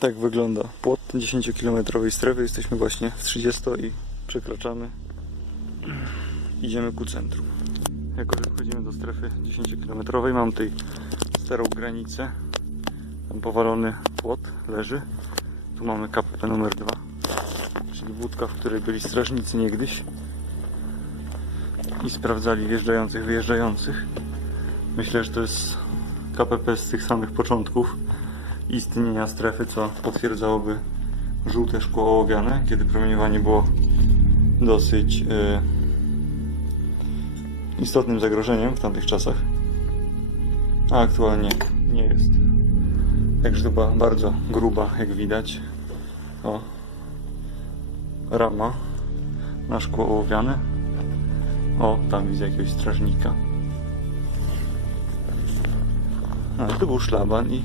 Tak wygląda płot 10-kilometrowej strefy. Jesteśmy właśnie w 30 i przekraczamy. Idziemy ku centrum. Jako że wchodzimy do strefy 10-kilometrowej, mam tutaj starą granicę. Tam powalony płot leży. Tu mamy KPP numer 2, czyli budka, w której byli strażnicy niegdyś i sprawdzali wjeżdżających, wyjeżdżających. Myślę, że to jest KPP z tych samych początków istnienia strefy, co potwierdzałoby żółte szkło ołowiane, kiedy promieniowanie było dosyć istotnym zagrożeniem w tamtych czasach, a aktualnie nie jest. Także to była bardzo gruba, jak widać. O, rama na szkło ołowiane. O, tam widzę jakiegoś strażnika. No, to był szlaban i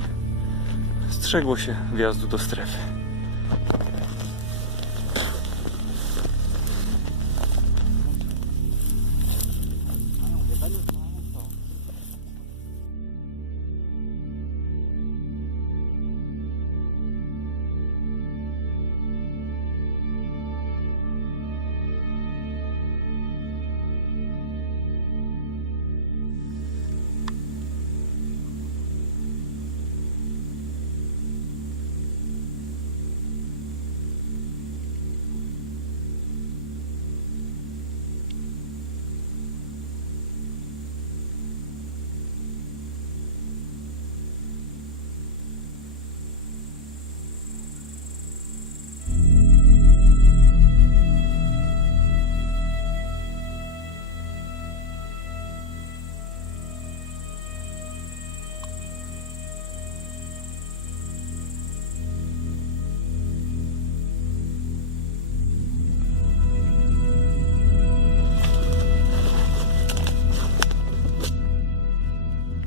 strzegło się wjazdu do strefy.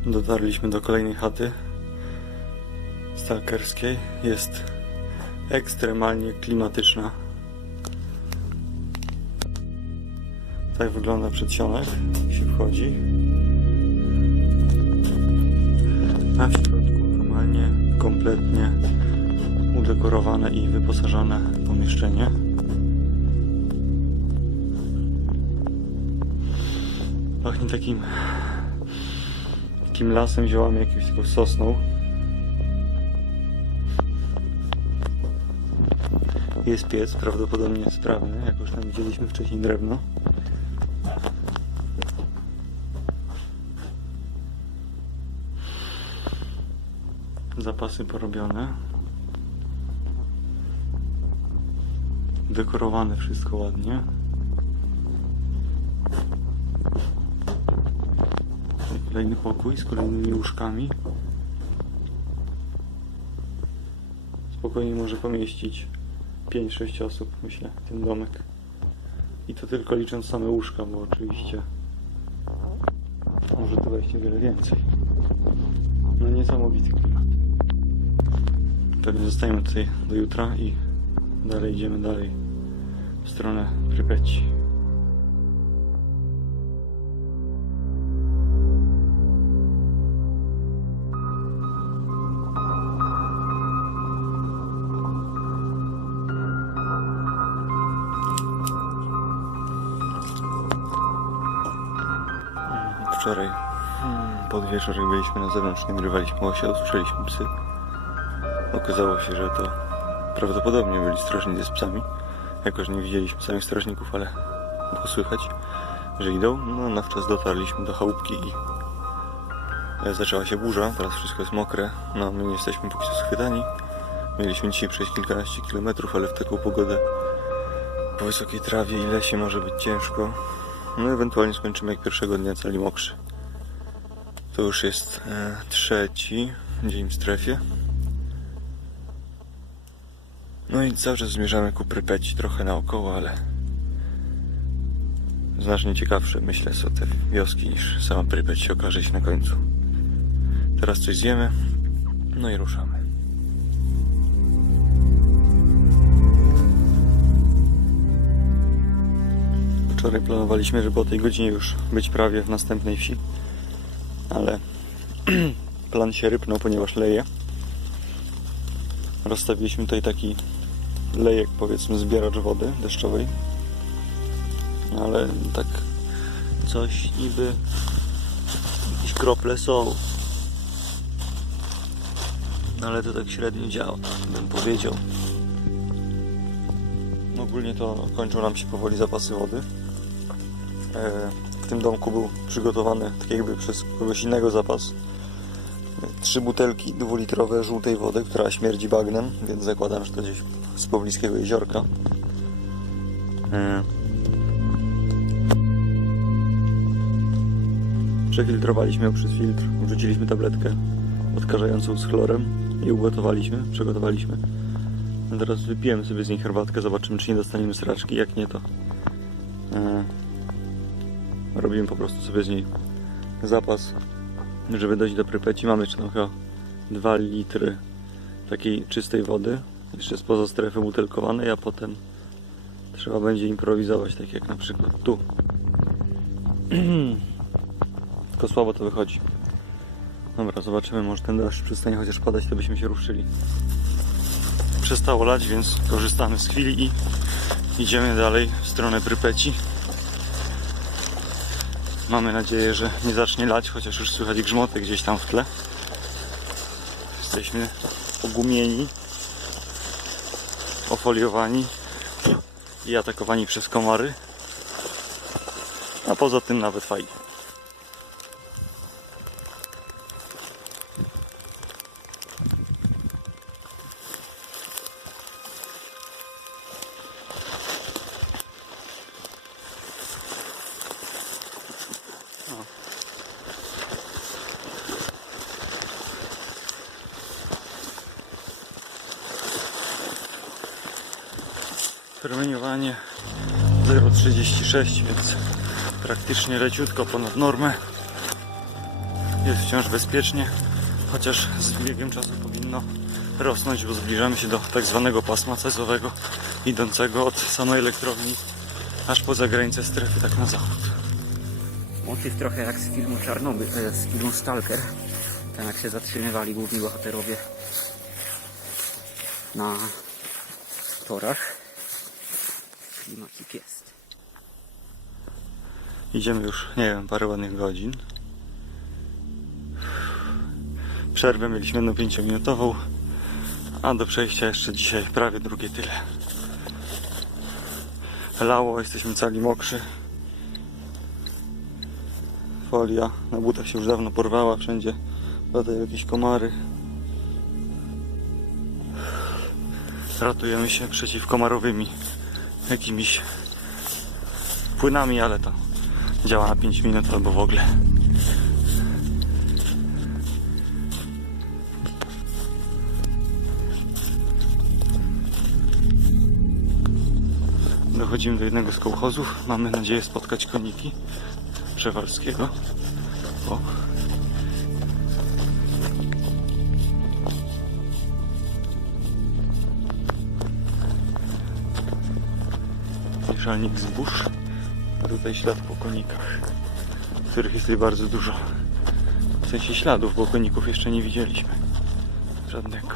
Dotarliśmy do kolejnej chaty stalkerskiej. Jest ekstremalnie klimatyczna. Tak wygląda przedsionek, jak się wchodzi. A w środku normalnie, kompletnie udekorowane i wyposażone pomieszczenie. Pachnie takim lasem, ziołami, jakimś taką sosną. Jest piec, prawdopodobnie sprawny, jak już tam widzieliśmy wcześniej drewno. Zapasy porobione. Dekorowane wszystko ładnie. Kolejny pokój z kolejnymi łóżkami. Spokojnie może pomieścić 5-6 osób, myślę, ten domek. I to tylko licząc same łóżka, bo oczywiście może tu wejść o wiele więcej. No niesamowity klimat. Pewnie zostajemy tutaj do jutra i idziemy dalej w stronę Prypeci. Wczoraj pod wieczór, jak byliśmy na zewnątrz, nagrywaliśmy łosia, usłyszeliśmy psy. Okazało się, że to prawdopodobnie byli strażnicy z psami, jako że nie widzieliśmy samych strażników, ale było słychać, że idą. No, na wczas dotarliśmy do chałupki i zaczęła się burza, teraz wszystko jest mokre. No, my nie jesteśmy póki co schwytani. Mieliśmy dzisiaj przejść kilkanaście kilometrów, ale w taką pogodę po wysokiej trawie i lesie może być ciężko. No ewentualnie skończymy jak pierwszego dnia cali mokrzy. To już jest trzeci dzień w strefie. No i cały czas zmierzamy ku Prypeci, trochę naokoło, ale znacznie ciekawsze, myślę, są te wioski niż sama Prypeć się okaże się na końcu. Teraz coś zjemy, no i ruszamy. Wczoraj planowaliśmy, żeby o tej godzinie już być prawie w następnej wsi, ale plan się rypnął, ponieważ leje. Rozstawiliśmy tutaj taki lejek, powiedzmy, zbieracz wody deszczowej. Ale tak coś niby jakieś krople są. No ale to tak średnio działa, bym powiedział. Ogólnie to kończą nam się powoli zapasy wody. W tym domku był przygotowany tak jakby przez kogoś innego zapas. 3 butelki 2-litrowe żółtej wody, która śmierdzi bagnem, więc zakładam, że to gdzieś z pobliskiego jeziorka. Przefiltrowaliśmy ją przez filtr, wrzuciliśmy tabletkę odkażającą z chlorem i ugotowaliśmy, przygotowaliśmy. A teraz wypijemy sobie z niej herbatkę, zobaczymy, czy nie dostaniemy sraczki. Jak nie, to robimy po prostu sobie z niej zapas, żeby dojść do Prypeci. Mamy jeszcze tam chyba 2 litry takiej czystej wody, jeszcze spoza strefy butelkowanej, a potem trzeba będzie improwizować, tak jak na przykład tu. Tylko słabo to wychodzi. Dobra, zobaczymy, może ten deszcz przestanie chociaż padać, to byśmy się ruszyli. Przestało lać, więc korzystamy z chwili i idziemy dalej w stronę Prypeci. Mamy nadzieję, że nie zacznie lać, chociaż już słychać grzmoty gdzieś tam w tle. Jesteśmy ogumieni, ofoliowani i atakowani przez komary. A poza tym nawet fajnie. Promieniowanie 0,36, więc praktycznie leciutko ponad normę. Jest wciąż bezpiecznie, chociaż z biegiem czasu powinno rosnąć, bo zbliżamy się do tak zwanego pasma cezowego, idącego od samej elektrowni aż poza granicę strefy, tak na zachód. Motyw trochę jak z filmu Czarnobyl, z filmu Stalker. Tam jak się zatrzymywali główni bohaterowie na torach. Klimacik jest. Idziemy już, nie wiem, parę ładnych godzin. Przerwę mieliśmy jedną 5-minutową, a do przejścia jeszcze dzisiaj prawie drugie tyle. Lało, jesteśmy cali mokrzy. Folia na butach się już dawno porwała, wszędzie latają jakieś komary. Ratujemy się przeciwkomarowymi jakimiś płynami, ale to działa na 5 minut albo w ogóle. Dochodzimy do jednego z kołchozów. Mamy nadzieję spotkać koniki Przewalskiego. O. Mieszalnik zbóż. A tutaj ślad po konikach, których jest tutaj bardzo dużo. W sensie śladów, bo koników jeszcze nie widzieliśmy. Żadnego.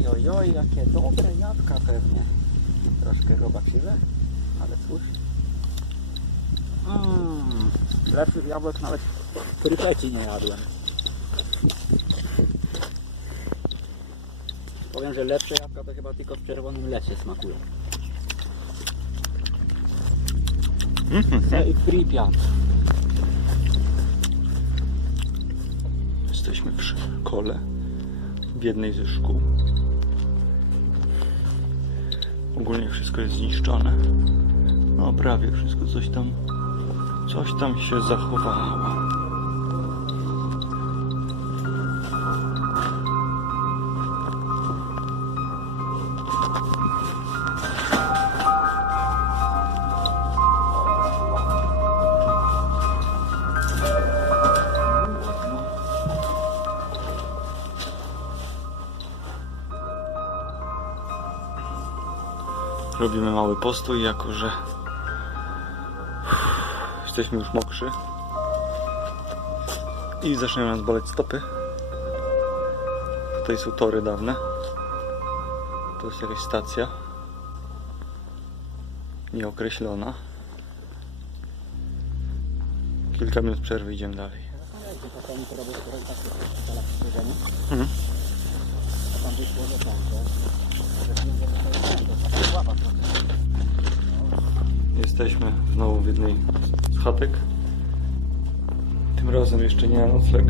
Oj, oj, oj, jakie dobre jabłka pewnie. Troszkę robaczywe, ale cóż. Lepszych jabłek nawet w fryteci nie jadłem. Powiem, że lepsze jabłka to chyba tylko w czerwonym lecie smakują. Pripyat. Jesteśmy przy szkole w jednej ze szkół. Ogólnie wszystko jest zniszczone. No prawie wszystko, coś tam się zachowało. Robimy mały postój, jako że jesteśmy już mokrzy i zaczynają nas boleć stopy. Tutaj są tory dawne. To jest jakaś stacja nieokreślona. Kilka minut przerwy, idziemy dalej. Mhm. Tam wyszło, że tam, Jesteśmy znowu w jednej z chatek. Tym razem jeszcze nie na nocleg,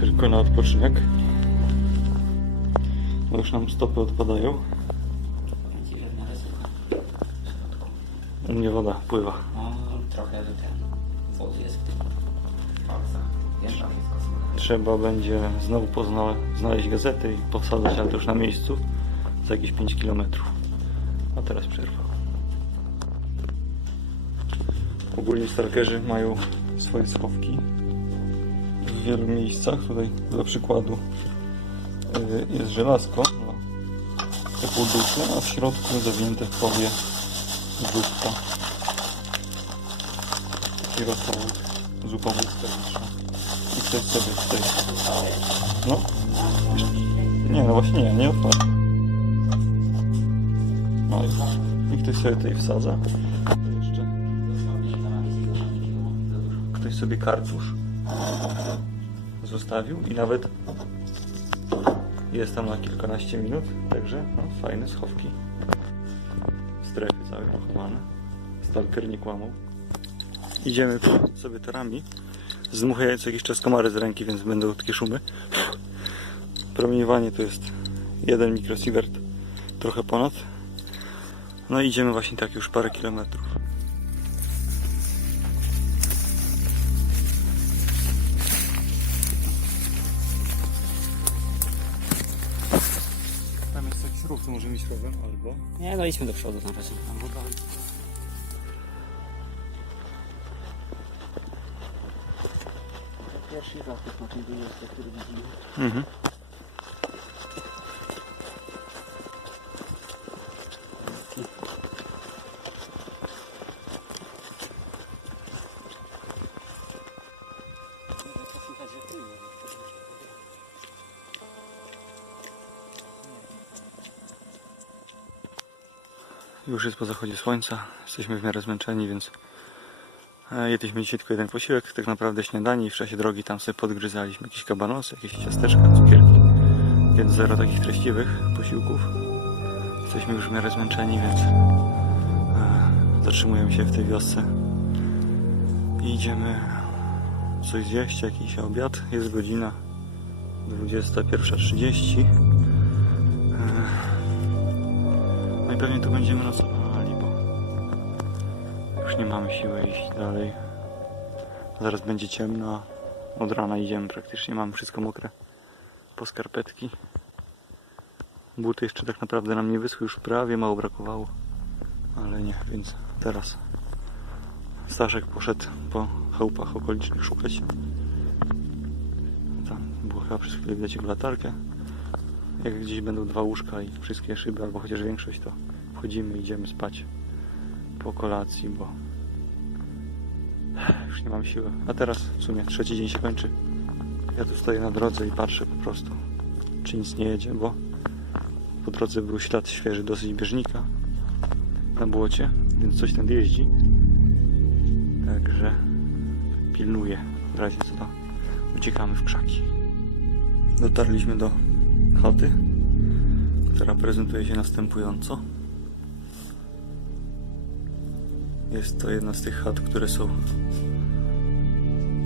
tylko na odpoczynek. Bo już nam stopy odpadają. U mnie woda pływa. No, trochę wody jest w tym palcach. Wiem, że wszystko słychać. Trzeba będzie znowu znaleźć gazetę i powsadzać, ale to już na miejscu, za jakieś 5 km. A teraz przerwa. Ogólnie stalkerzy mają swoje schowki w wielu miejscach. Tutaj dla przykładu jest żelazko na taką duszę, a w środku zawinięte w powie zupka. Taki rosołek, zupa błyskawiczna. I ktoś sobie tutaj... No? Nie, no właśnie nie otwarty. No i ktoś sobie tutaj wsadza. To jeszcze ktoś sobie kartusz zostawił i nawet jest tam na kilkanaście minut, także no, fajne schowki. Strefy całe pochowane. Stalker nie kłamał. Idziemy sobie torami, zdmuchając jakiś czas komary z ręki, więc będą takie szumy. Promieniowanie to jest 1 mikrosievert, trochę ponad. No i idziemy właśnie tak już parę kilometrów. Tam jest jakiś ruch, to może mieć problem, albo... Nie, no idźmy do przodu na razie. Albo dalej. Pierwszy zapis na tym wyjeździe, który widzimy. Mhm. Już jest po zachodzie słońca, jesteśmy w miarę zmęczeni, więc jedliśmy dzisiaj tylko jeden posiłek, tak naprawdę śniadanie, i w czasie drogi tam sobie podgryzaliśmy jakieś kabanosy, jakieś ciasteczka, cukierki, więc zero takich treściwych posiłków. Jesteśmy już w miarę zmęczeni, więc zatrzymujemy się w tej wiosce i idziemy coś zjeść, jakiś obiad. Jest godzina 21:30. No i pewnie tu będziemy nocowali, bo już nie mamy siły iść dalej. Zaraz będzie ciemno, od rana idziemy praktycznie, mamy wszystko mokre po skarpetki. Buty jeszcze tak naprawdę nam nie wyschły, już prawie mało brakowało, ale nie, więc teraz Staszek poszedł po chałupach okolicznych szukać. Tam było chyba przez chwilę widać jego latarkę. Jak gdzieś będą 2 łóżka i wszystkie szyby, albo chociaż większość, to wchodzimy i idziemy spać po kolacji, bo już nie mam siły. A teraz w sumie 3. dzień się kończy. Ja tu stoję na drodze i patrzę po prostu. czy nic nie jedzie, bo po drodze był ślad świeży dosyć bieżnika na błocie, więc coś tam jeździ. Także pilnuję. W razie co to uciekamy w krzaki. Dotarliśmy do chaty, która prezentuje się następująco. Jest to jedna z tych chat, które są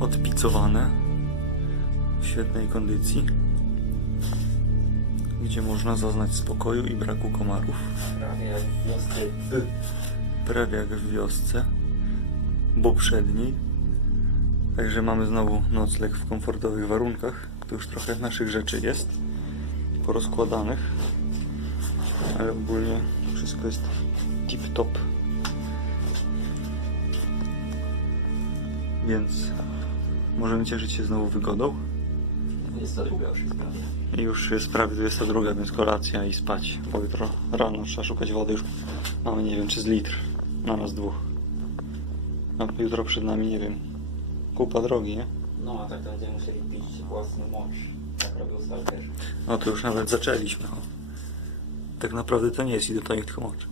odpicowane w świetnej kondycji, gdzie można zaznać spokoju i braku komarów. Prawie jak w wiosce. Prawie jak w wiosce, bo przed niej. Także mamy znowu nocleg w komfortowych warunkach. Tu już trochę naszych rzeczy jest porozkładanych, ale ogólnie wszystko jest tip-top. Więc możemy cieszyć się znowu wygodą. 22 już jest prawie. I już jest prawie 22, więc kolacja i spać. Bo jutro rano trzeba szukać wody. Już mamy nie wiem czy z litr na nas dwóch. A jutro przed nami nie wiem, kupa drogi, nie? No a tak to będziemy musieli pić własny mocz. Jak robią stalkerzy. No to już nawet zaczęliśmy. No. Tak naprawdę to nie jest idiotonic, tylko mocz.